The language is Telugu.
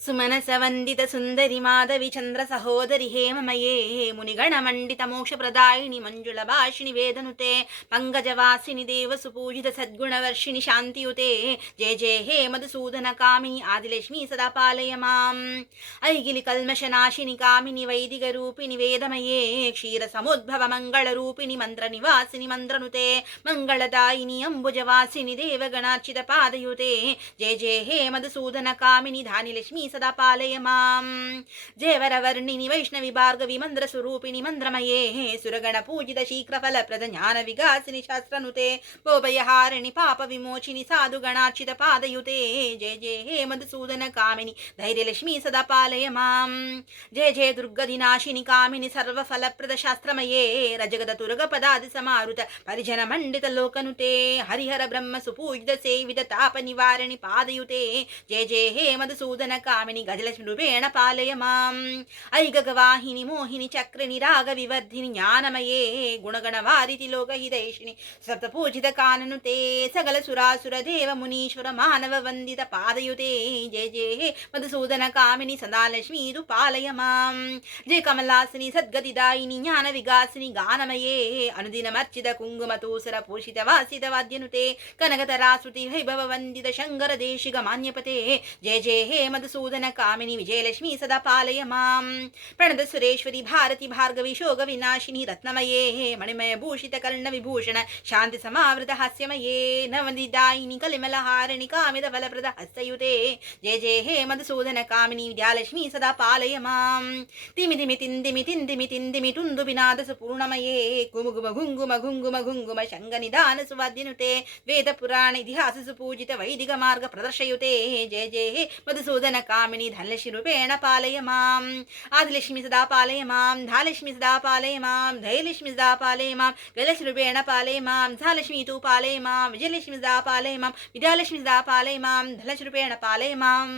సుమనసవందిత సుందరి మాధవి చంద్ర సహోదరి హేమమయే మునిగణ మండిత మోక్ష ప్రదాయిని మంజుళ భాషిణి వేదనుతే పంకజవాసిని దేవ సుపూజిత సద్గుణవర్షిణి శాంతియుతే జయ జయ హే మధుసూదన కామిని ఆదిలక్ష్మి సదా పాలయ మాం ఐగిలి కల్మషనాశిని కామిని వైదిక రూపిణి వేదమయే క్షీర సముద్భవ మంగళ రూపిణి మంత్ర నివాసిని మంత్రనుతే మంగళదాయిని అంబుజవాసిని దేవగణార్చిత పాదయుతే జయ జయ హే మధుసూదన కామిని ధానిలక్ష్మి సదా పాలయ మాం జయవరవర్ణిని వైష్ణవి భార్గవి మంద్ర స్వరూపిణి మంద్రమయే సురగణ పూజిత శీఘ్రఫల ప్రద జ్ఞాన వికాసిని శాస్త్రనుతే భోభయహారిణి పాప విమోచిని సాధుగణార్చిత పాదయుతే జయ జయ హే మధుసూదన కామిని ధైర్యలక్ష్మి సదా పాలయ మాం జయ జయ దుర్గదినాశిని కామిని సర్వఫలప్రద శాస్త్రమయే రజగద తురగ పదాది సమారుత పరిజన మండిత లోకనుతే హరిహర బ్రహ్మ సుపూజిత సేవిత తాప నివారిణి పాదయుతే జయ జయ హే మధుసూదన కామిని గజలక్ష్మి రూపేణ పాలయ మాం ఐగగవాహిని మోహిని చక్రిణి రాగ వివర్ధిని జ్ఞానమయే గుణగణ వారితి లోకహితైషిణి సప్తపూజిత కాననుతే సగల సురాసుర దేవ మునీశ్వర మానవ వందిత పాదయుతే జయ జయ హే మధుసూదన కామిని సదాలక్ష్మీ పాలయ మాం జయ కమలాసిని సద్గతిదాయిని జ్ఞాన వికాసిని గానమయే అనుదినమర్చిత కుంగుమతూసర పూషిత వాసిత వాద్యనుతే కనకతరాశ్రుతి వైభవ వందిత శంకర దేశిక మాన్యపతే జయ జయ హే మధుసూదన కామిని విజయలక్ష్మి సదా పాలయ మాం ప్రణత సురేశ్వరి భారతి భార్గవి శోక వినాశిని రత్నమయే మణిమయ భూషిత కర్ణ విభూషణ శాంతి సమావృత హాస్యమయే నవనిదాయిని కలిమలహారిణి కామిత ఫలప్రద హస్తయుతే జయ జయ హే మధుసూదన కామిని విద్యాలక్ష్మి సదా పాలయ మాం తిమిదిమి తిందిమి తిందిమి తిందిమి టుందు వినాద సుపూర్ణమయే కుముగుమ ఘుంగుమ ఘుంగుమ ఘుంగుమ శంగ నిదాన సువాద్యనుతే వేద పురాణ ఇతిహాస సుపూజిత వైదిక మార్గ ప్రదర్శయుతే జయ జయ హే మధుసూదన కామిని ధనలక్ష్మి రూపేణ పాలయ మాం ఆదిలక్ష్మి సదా పాలయ మాం ధాలక్ష్మి సదా పాలయ మాం ధైర్యలక్ష్మి సదా పాలయ మాం గజలక్ష్మి రూపేణ పాలయ మాం ధాలక్ష్మి తూ పాలయ మాం విజయలక్ష్మి సదా పాలయ మాం విద్యాలక్ష్మి సదా పాలయ మాం ధనలక్ష్మి రూపేణ పాలయ మాం